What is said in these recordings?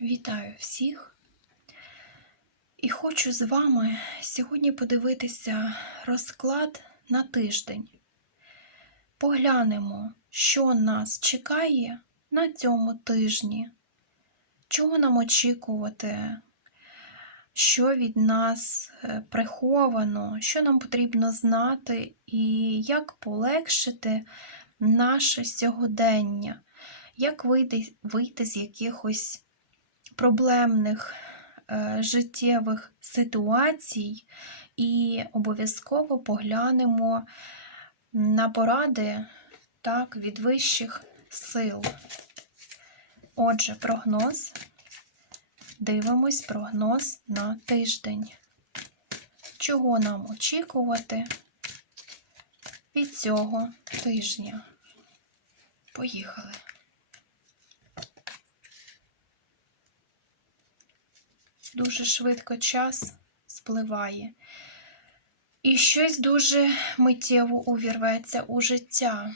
Вітаю всіх! І хочу з вами сьогодні подивитися розклад на тиждень. Поглянемо, що нас чекає на цьому тижні, чого нам очікувати, що від нас е, приховано, що нам потрібно знати, і як полегшити наше сьогодення, як вийти, вийти з якихось проблемних е, життєвих ситуацій і обов'язково поглянемо на поради так, від вищих сил. Отже, прогноз. Дивимось прогноз на тиждень. Чого нам очікувати від цього тижня? Поїхали. Дуже швидко час спливає. І щось дуже миттєво увірветься у життя.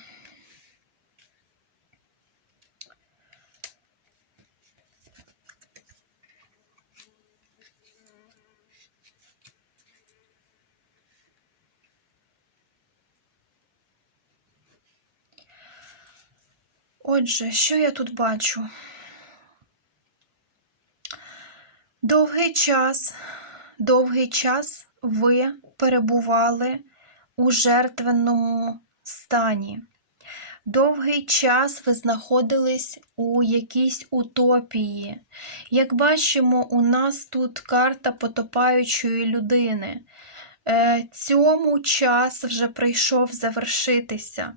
Отже, що я тут бачу? Довгий час, довгий час ви перебували у жертвеному стані. Довгий час ви знаходились у якійсь утопії. Як бачимо, у нас тут карта потопаючої людини. Е, Цьому час вже прийшов завершитися.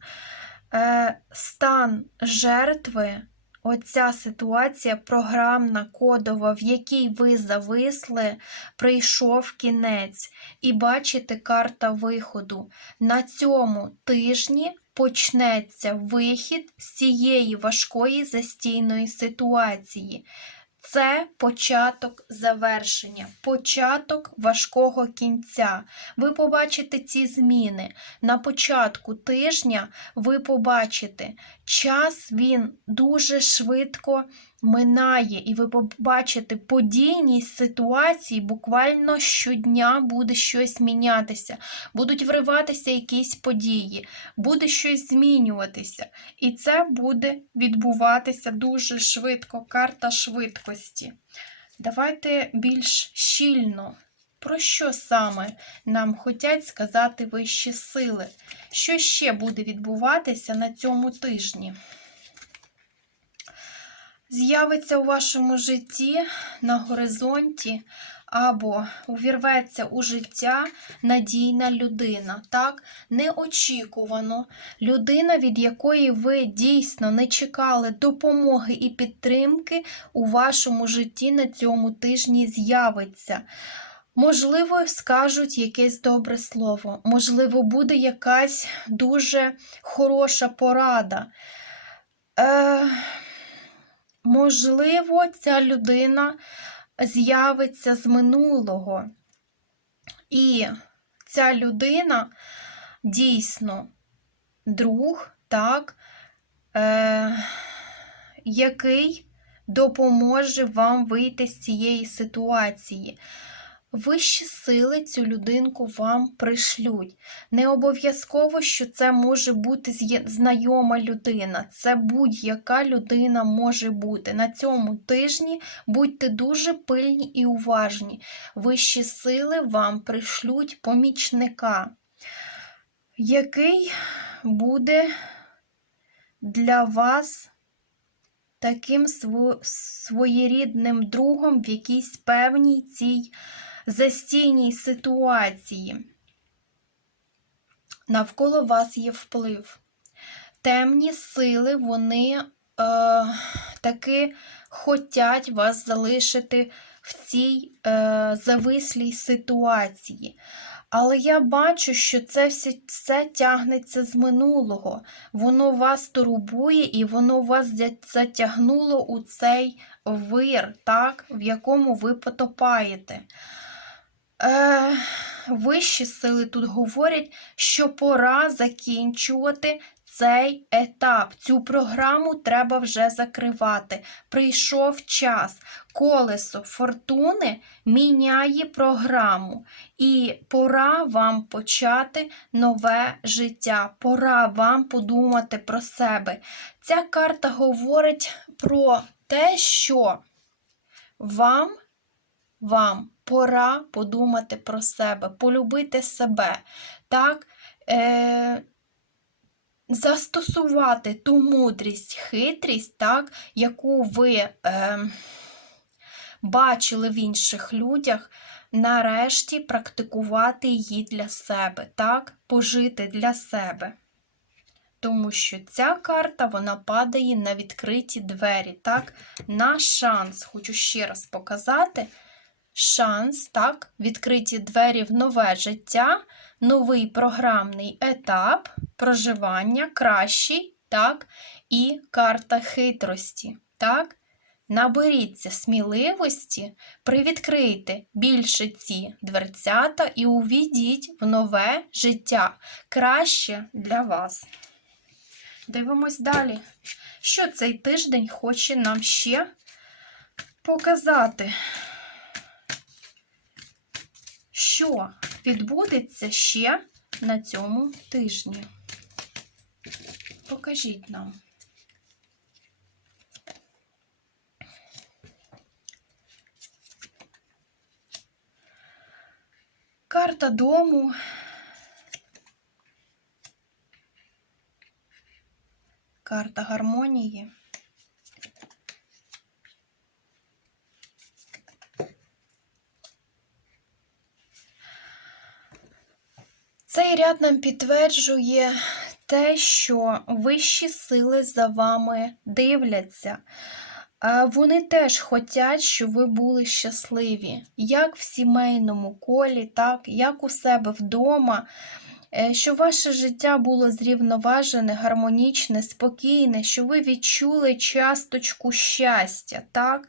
Е, Стан жертви Оця ситуація програмна, кодова, в якій ви зависли, прийшов кінець. І бачите карта виходу. На цьому тижні почнеться вихід з цієї важкої застійної ситуації. Це початок завершення, початок важкого кінця. Ви побачите ці зміни. На початку тижня ви побачите, час він дуже швидко минає, і ви побачите подійність ситуації буквально щодня буде щось мінятися, будуть вриватися якісь події, буде щось змінюватися. І це буде відбуватися дуже швидко, карта швидкості. Давайте більш щільно. Про що саме нам хочуть сказати вищі сили? Що ще буде відбуватися на цьому тижні? З'явиться у вашому житті на горизонті або увірветься у життя надійна людина, так, неочікувано. Людина, від якої ви дійсно не чекали допомоги і підтримки, у вашому житті на цьому тижні з'явиться. Можливо, скажуть якесь добре слово, можливо, буде якась дуже хороша порада. Е, Можливо, ця людина з'явиться з минулого. І ця людина дійсно друг, так, е, який допоможе вам вийти з цієї ситуації. Вищі сили цю людинку вам пришлють. Не обов'язково, що це може бути знайома людина. Це будь-яка людина може бути. На цьому тижні будьте дуже пильні і уважні. Вищі сили вам пришлють помічника, який буде для вас таким своєрідним другом в якійсь певній цій застійній ситуації. Навколо вас є вплив. Темні сили, вони е, таки хотять вас залишити в цій е, завислій ситуації. Але я бачу, що це все це тягнеться з минулого. Воно вас турбує і воно вас затягнуло у цей вир, так, в якому ви потопаєте. Е, Вищі сили тут говорять, що пора закінчувати цей етап. Цю програму треба вже закривати. Прийшов час. Колесо фортуни міняє програму. І пора вам почати нове життя. Пора вам подумати про себе. Ця карта говорить про те, що вам, вам пора подумати про себе, полюбити себе. Так? Е, застосувати ту мудрість, хитрість, так, яку ви е, бачили в інших людях, нарешті практикувати її для себе, так, пожити для себе. Тому що ця карта вона падає на відкриті двері, так, на шанс. Хочу ще раз показати. Шанс, так, відкриті двері в нове життя, новий програмний етап проживання кращий, так, і карта хитрості. так. Наберіться сміливості, привідкрийте більше ці дверцята і увійдіть в нове життя. Краще для вас. Дивимось далі. Що цей тиждень хоче нам ще показати? Що відбудеться ще на цьому тижні? Покажіть нам. Карта дому. Карта гармонії. Цей ряд нам підтверджує те, що вищі сили за вами дивляться. Вони теж хочуть, щоб ви були щасливі, як в сімейному колі, так, як у себе вдома, е, щоб ваше життя було зрівноважене, гармонічне, спокійне, щоб ви відчули часточку щастя. так.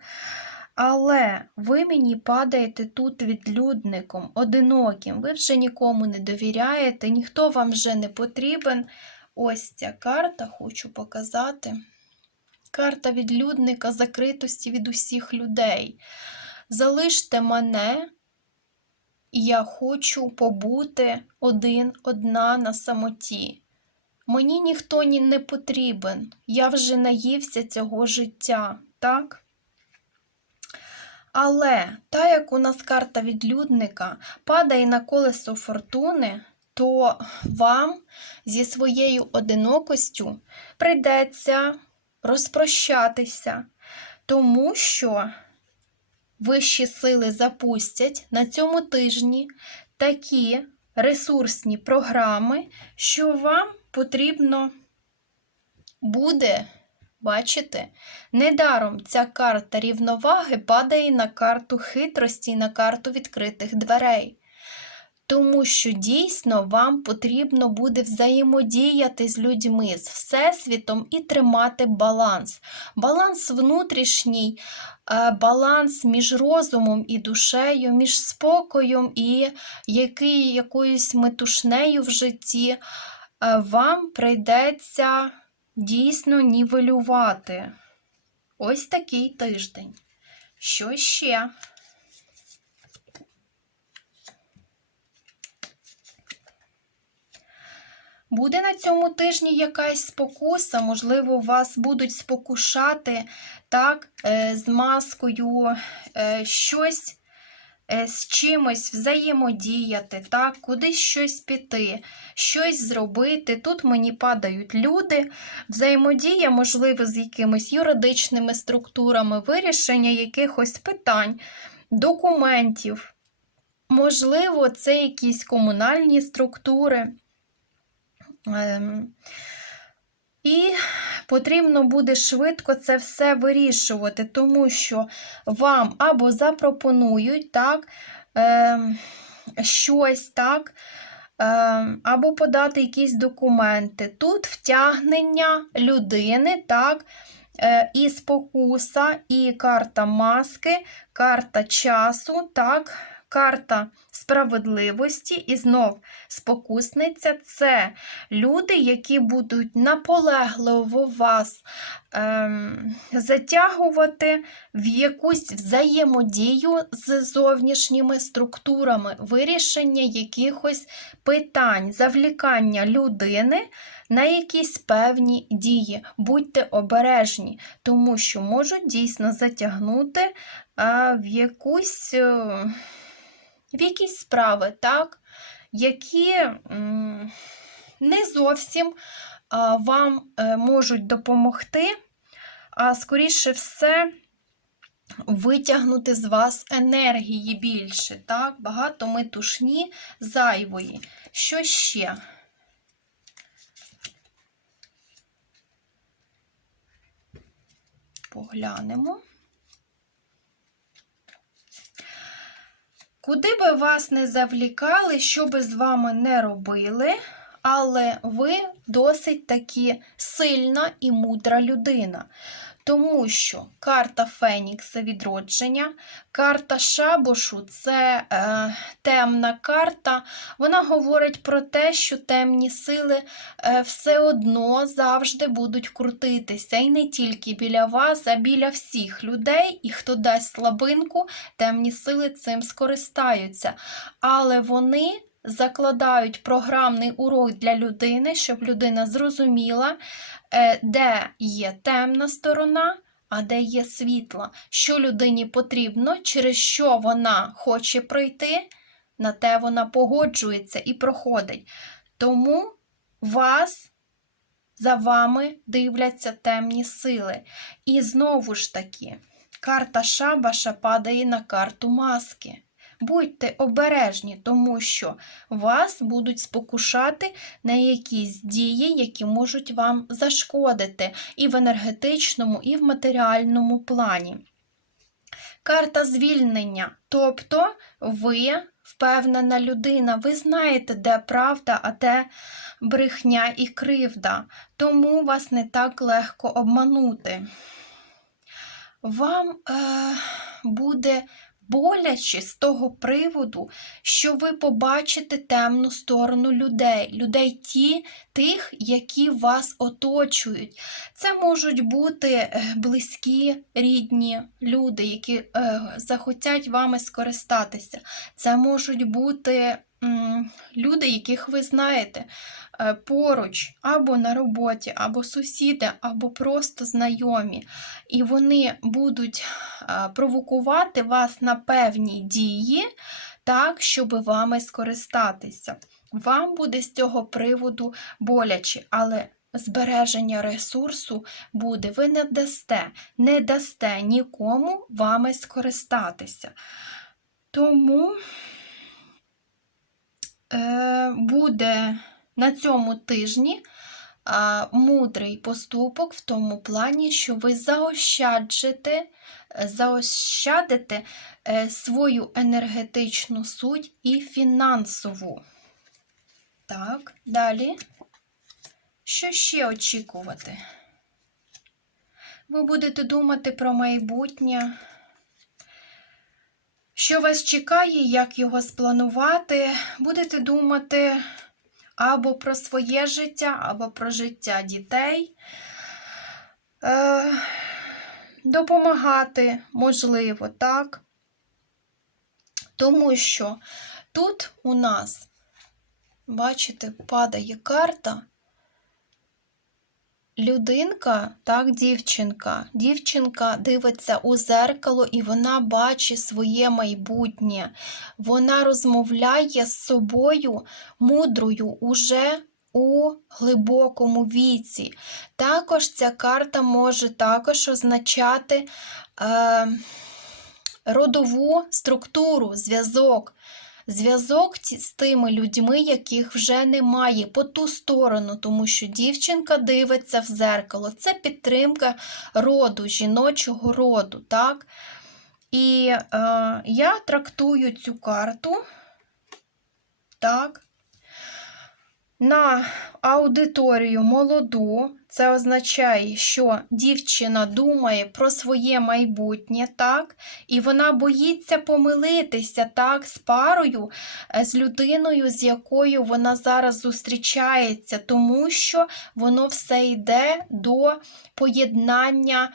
Але ви мені падаєте тут відлюдником, одиноким, ви вже нікому не довіряєте, ніхто вам вже не потрібен. Ось ця карта хочу показати. Карта відлюдника закритості від усіх людей. Залиште мене, я хочу побути один одна на самоті. Мені ніхто не потрібен, я вже наївся цього життя, так? Але та, як у нас карта відлюдника падає на колесо фортуни, то вам зі своєю одинокостю прийдеться розпрощатися, тому що вищі сили запустять на цьому тижні такі ресурсні програми, що вам потрібно буде. Бачите? Недаром ця карта рівноваги падає на карту хитрості і на карту відкритих дверей. Тому що дійсно вам потрібно буде взаємодіяти з людьми, з Всесвітом і тримати баланс. Баланс внутрішній, е, баланс між розумом і душею, між спокоєм і який, якоюсь метушнею в житті. Е, вам прийдеться дійсно нівелювати. Ось такий тиждень. Що ще? Буде на цьому тижні якась спокуса, можливо, вас будуть спокушати так, е, з маскою е, щось з чимось взаємодіяти, так, кудись щось піти, щось зробити. Тут мені падають люди, взаємодія, можливо, з якимись юридичними структурами, вирішення якихось питань, документів. Можливо, це якісь комунальні структури. І потрібно буде швидко це все вирішувати, тому що вам або запропонують так, ем, щось так, ем, або подати якісь документи. Тут втягнення людини, так, е, і спокуса, і карта маски, карта часу, так, карта справедливості і знов спокусниця це люди, які будуть наполегливо вас ем, затягувати в якусь взаємодію з зовнішніми структурами, вирішення якихось питань, завлікання людини на якісь певні дії. Будьте обережні, тому що можуть дійсно затягнути а, в якусь. В якісь справи, так, які не зовсім вам е, можуть допомогти, а скоріше все витягнути з вас енергії більше. так, Багато метушні зайвої. Що ще? Поглянемо. Куди би вас не завлікали, що би з вами не робили, але ви досить таки сильна і мудра людина. Тому що карта Фенікса відродження, карта Шабошу це е, темна карта. Вона говорить про те, що темні сили е, все одно завжди будуть крутитися. І не тільки біля вас, а біля всіх людей. І хто дасть слабинку, темні сили цим скористаються. Але вони закладають програмний урок для людини, щоб людина зрозуміла, е, де є темна сторона, а де є світла, що людині потрібно, через що вона хоче пройти, на те вона погоджується і проходить. Тому вас. За вами дивляться темні сили. І знову ж таки, карта Шабаша падає на карту маски. Будьте обережні, тому що вас будуть спокушати на якісь дії, які можуть вам зашкодити і в енергетичному, і в матеріальному плані. Карта звільнення. Тобто ви впевнена людина, ви знаєте, де правда, а де брехня і кривда, тому вас не так легко обманути. Вам е, буде боляче з того приводу, що ви побачите темну сторону людей, людей ті, тих, які вас оточують. Це можуть бути е, близькі, рідні люди, які е, захотять вами скористатися. Це можуть бути люди, яких ви знаєте. е, Поруч, або на роботі, або сусіди, або просто знайомі, і вони будуть е, провокувати вас на певні дії, так, щоб вами скористатися. Вам буде з цього приводу боляче, але збереження ресурсу буде, ви не дасте, не дасте нікому вами скористатися. Тому буде на цьому тижні мудрий поступок в тому плані, що ви заощаджите, е, заощадите е, свою енергетичну суть і фінансову. Так, далі. Що ще очікувати? Ви будете думати про майбутнє, що вас чекає, як його спланувати. Будете думати або про своє життя, або про життя дітей. Е, допомагати можливо, так? Тому що тут у нас, бачите, падає карта. Людинка, так, дівчинка. Дівчинка дивиться у зеркало і вона бачить своє майбутнє. Вона розмовляє з собою мудрою уже у глибокому віці. Також ця карта може також означати е, родову структуру, зв'язок. Зв'язок з тими людьми, яких вже немає, по ту сторону, тому що дівчинка дивиться в зеркало. Це підтримка роду, жіночого роду. так? І е, я трактую цю карту так, на аудиторію молоду. Це означає, що дівчина думає про своє майбутнє, так, і вона боїться помилитися так, з парою, е, з людиною, з якою вона зараз зустрічається, тому що воно все йде до поєднання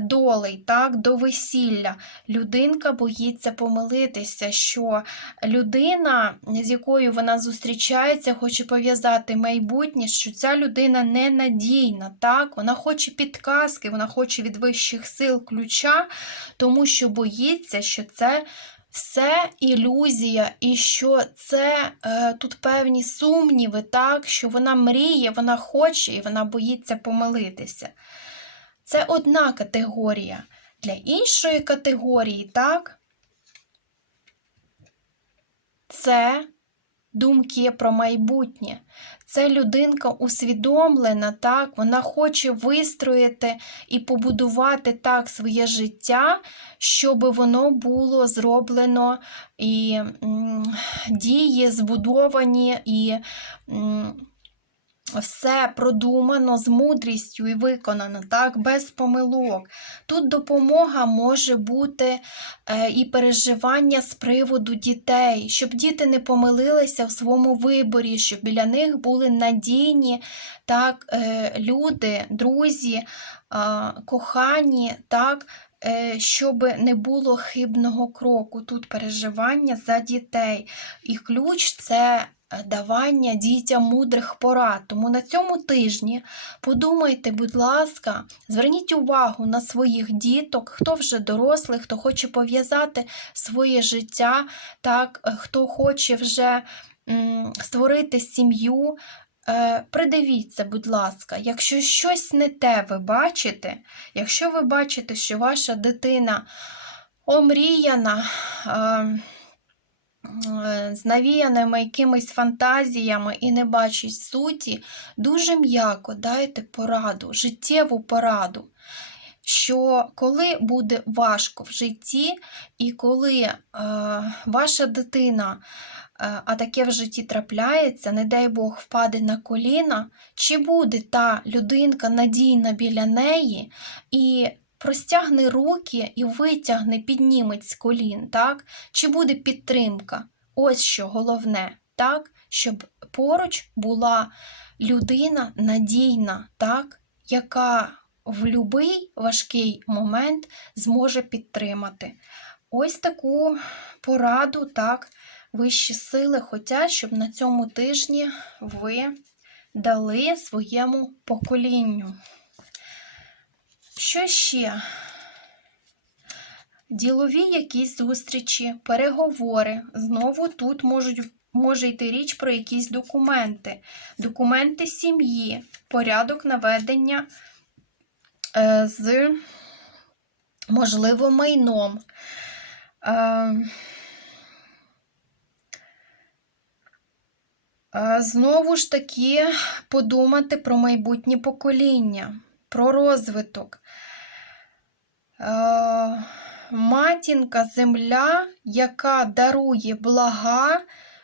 долей, так, до весілля. Людинка боїться помилитися, що людина, з якою вона зустрічається, хоче пов'язати майбутнє, що ця людина ненадійна, так, вона хоче підказки, вона хоче від вищих сил ключа, тому що боїться, що це. Все ілюзія, і що це е, тут певні сумніви, так, що вона мріє, вона хоче і вона боїться помилитися. Це одна категорія. Для іншої категорії, так, це думки про майбутнє. Це людинка усвідомлена, так, вона хоче вистроїти і побудувати так своє життя, щоб воно було зроблено і м, дії збудовані і. м, все продумано з мудрістю і виконано, так, без помилок. Тут допомога може бути е, і переживання з приводу дітей, щоб діти не помилилися в своєму виборі, щоб біля них були надійні так, е, люди, друзі, е, кохані, так, щоб не було хибного кроку. Тут переживання за дітей. І ключ це давання дітям мудрих порад. Тому на цьому тижні подумайте, будь ласка, зверніть увагу на своїх діток, хто вже дорослий, хто хоче пов'язати своє життя, так, хто хоче вже створити сім'ю. Е, Придивіться, будь ласка, якщо щось не те ви бачите, якщо ви бачите, що ваша дитина омріяна, е, е, з навіяними якимись фантазіями і не бачить суті, дуже м'яко дайте пораду, життєву пораду. Що коли буде важко в житті, і коли е, ваша дитина, е, а таке в житті трапляється, не дай Бог впаде на коліна, чи буде та людинка надійна біля неї і простягне руки і витягне, підніметь з колін, так? Чи буде підтримка? Ось що головне, так? Щоб поруч була людина надійна, так? яка в будь-який важкий момент зможе підтримати. Ось таку пораду, так, вищі сили хотять, щоб на цьому тижні ви дали своєму поколінню. Що ще? Ділові якісь зустрічі, переговори. Знову тут можуть, може йти річ про якісь документи, документи сім'ї, порядок наведення е, з, можливо, майном. Е, е, Знову ж таки подумати про майбутнє покоління, про розвиток. Е, Матінка земля, яка дарує блага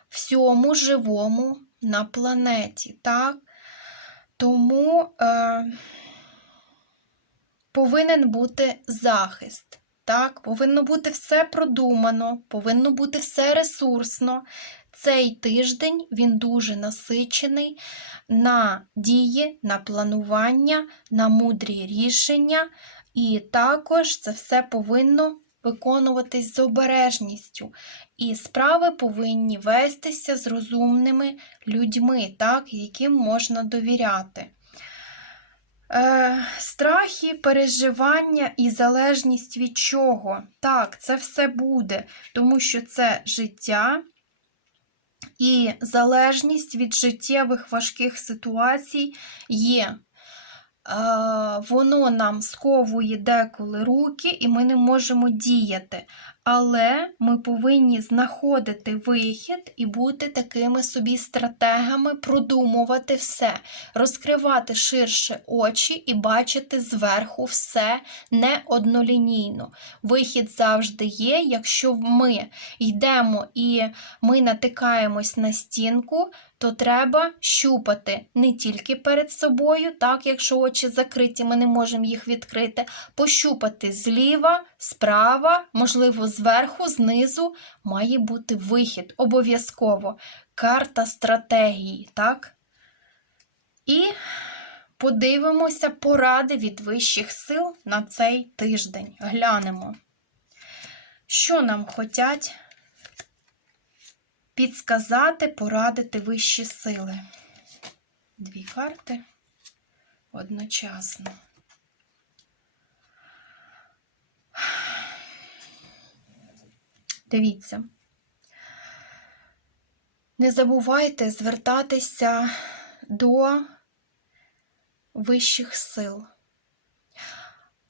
всьому живому на планеті. так? Тому е, повинен бути захист. Так, повинно бути все продумано, повинно бути все ресурсно. Цей тиждень він дуже насичений на дії, на планування, на мудрі рішення, і також це все повинно виконуватись з обережністю. І справи повинні вестися з розумними людьми, так, яким можна довіряти. Е, страхи, переживання і залежність від чого? Так, це все буде, тому що це життя і залежність від життєвих важких ситуацій є. Воно нам сковує деколи руки, і ми не можемо діяти. Але ми повинні знаходити вихід і бути такими собі стратегами, продумувати все, розкривати ширше очі і бачити зверху все не однолінійно. Вихід завжди є, якщо ми йдемо і ми натикаємось на стінку, то треба щупати не тільки перед собою, так, якщо очі закриті, ми не можемо їх відкрити, пощупати зліва, справа, можливо, зверху, знизу, має бути вихід обов'язково. Карта стратегії, так? І подивимося поради від вищих сил на цей тиждень. Глянемо, що нам хотять підсказати, порадити вищі сили. Дві карти одночасно. Дивіться. Не забувайте звертатися до вищих сил.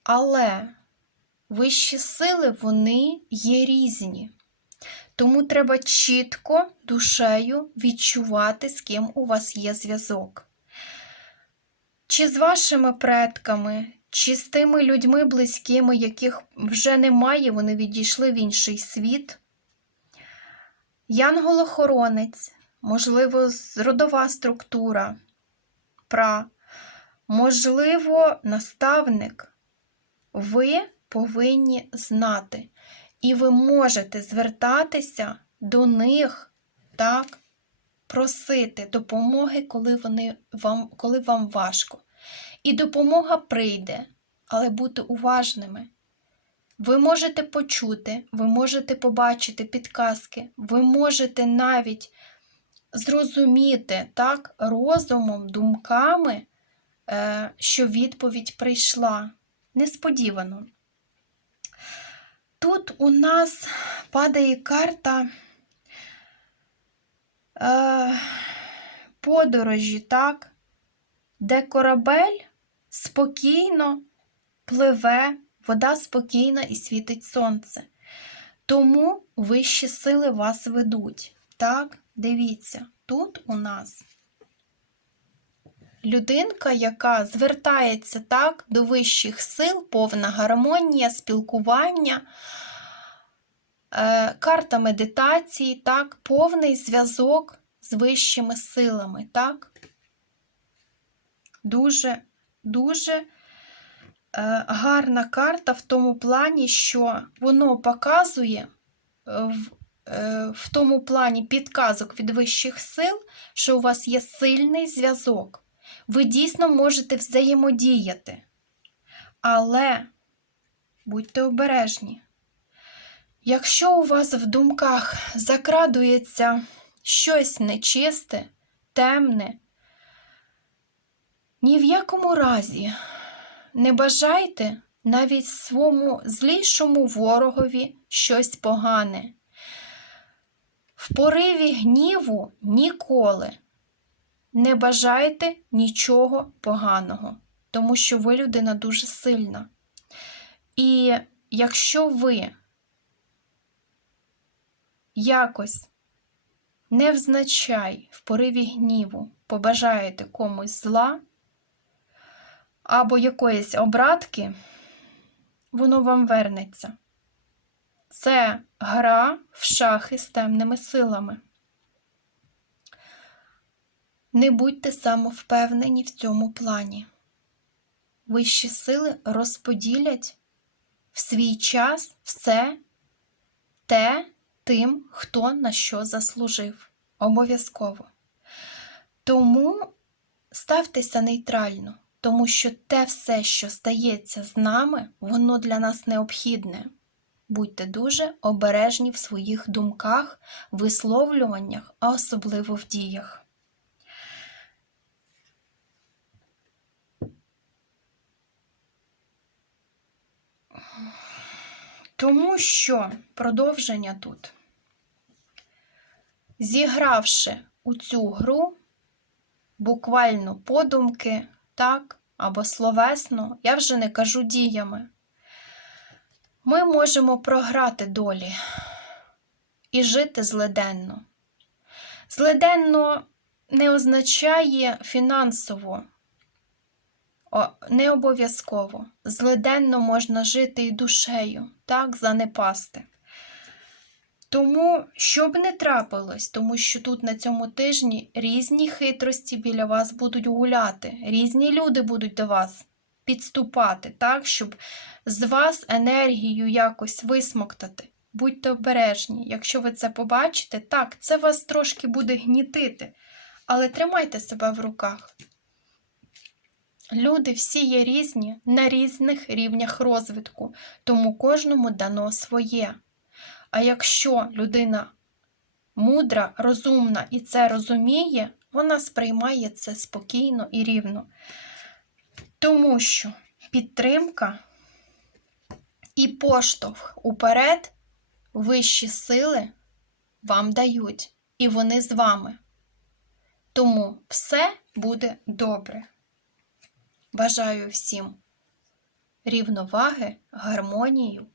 Але вищі сили вони є різні. Тому треба чітко душею відчувати, з ким у вас є зв'язок. Чи з вашими предками, чи з тими людьми близькими, яких вже немає, вони відійшли в інший світ. Янголохоронець, можливо, родова структура, пра, можливо, наставник. Ви повинні знати. І ви можете звертатися до них, так, просити допомоги, коли, вони вам, коли вам важко. І допомога прийде, але бути уважними. Ви можете почути, ви можете побачити підказки, ви можете навіть зрозуміти так, розумом, думками, е, що відповідь прийшла несподівано. Тут у нас падає карта е, подорожі, так, де корабель спокійно пливе, вода спокійна і світить сонце. Тому вищі сили вас ведуть. Так, дивіться, тут у нас людинка, яка звертається так до вищих сил, повна гармонія, спілкування, е, карта медитації, так, повний зв'язок з вищими силами. так. Дуже, дуже е, гарна карта в тому плані, що воно показує е, в тому плані підказок від вищих сил, що у вас є сильний зв'язок ви дійсно можете взаємодіяти. Але будьте обережні. Якщо у вас в думках закрадується щось нечисте, темне, ні в якому разі не бажайте навіть своєму злішому ворогові щось погане. В пориві гніву ніколи не бажайте нічого поганого, тому що ви людина дуже сильна. І якщо ви якось невзначай в пориві гніву побажаєте комусь зла або якоїсь обратки, воно вам вернеться. Це гра в шахи з темними силами. Не будьте самовпевнені в цьому плані. Вищі сили розподілять в свій час все те тим, хто на що заслужив. Обов'язково. Тому ставтеся нейтрально, тому що те все, що стається з нами, воно для нас необхідне. Будьте дуже обережні в своїх думках, висловлюваннях, а особливо в діях. Тому що продовження тут, зігравши у цю гру, буквально подумки, так, або словесно, я вже не кажу діями, ми можемо програти долі і жити зледенно. Зледенно не означає фінансово. Не обов'язково. Злиденно можна жити і душею, так, занепасти. Тому, щоб не трапилось, тому що тут на цьому тижні різні хитрості біля вас будуть гуляти, різні люди будуть до вас підступати, так, щоб з вас енергію якось висмоктати. Будьте обережні. Якщо ви це побачите, так, це вас трошки буде гнітити, але тримайте себе в руках. Люди всі є різні на різних рівнях розвитку, тому кожному дано своє. А якщо людина мудра, розумна і це розуміє, вона сприймає це спокійно і рівно. Тому що підтримка і поштовх уперед вищі сили вам дають, і вони з вами. Тому все буде добре. Бажаю всім рівноваги, гармонію,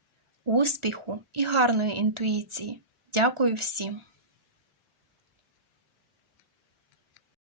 успіху і гарної інтуїції. Дякую всім!